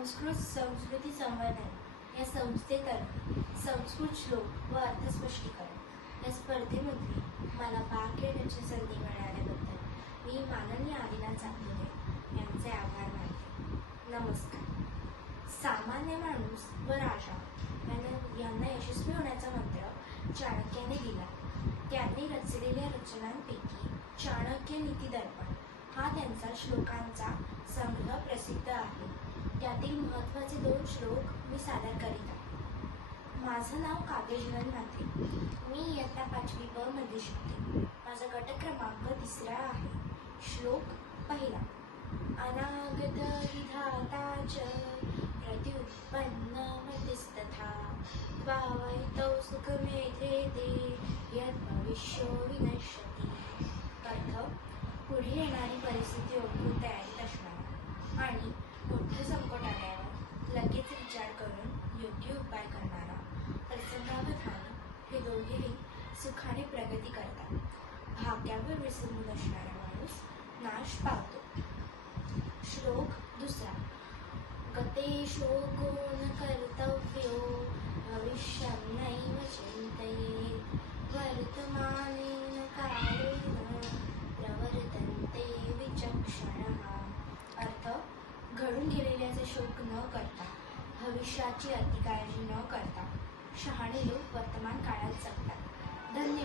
संस्कृत संस्कृती संवर्धन या संस्थेतर्फे संस्कृत श्लोक व अर्थस्पष्टीकरण या स्पर्धेमध्ये मला भाग घेण्याची संधी मिळाल्याबद्दल मी माननीय आदिनाथ चांदोरे यांचे आभार मानते. नमस्कार. सामान्य माणूस व राजा यांना यांना यशस्वी होण्याचा मंत्र चाणक्याने दिला. त्यांनी रचलेल्या रचनांपैकी चाणक्य नीती दर्पण हा त्यांचा श्लोकांचा संग्रह प्रसिद्ध आहे. त्यातील महत्त्वाचे दोन श्लोक मी सादर करीत आहे माझं नाव काव्यजीवन माथे मी इयत्ता पाचवी ब मध्ये शिकते. माझा गट क्रमांक तिसरा आहे. श्लोक पहिला. अनागत विधाता च प्रत्युत्पन्न मतिस्तथा द्वावैतौ सुखमेधेते यत् भविष्यो विनश्यति. अर्थ पुढे येणारी परिस्थिती ओळखून तयारी दोघेही सुखाने प्रगती करतात. भाग्यावर विसरून असणारा माणूस नाश पावतो. श्लोक दुसरा. गते शोको न कर्तव्यो भविष्यं नैव चिन्तयेत् वर्तमानेन कालेन प्रवर्तन्ते विचक्षणः. अर्थ घडून गेलेल्याचा शोक न करता भविष्याची अतिकाळजी न करता. शहाणे लोक वर्तमान काळात जगतात. धन्यवाद.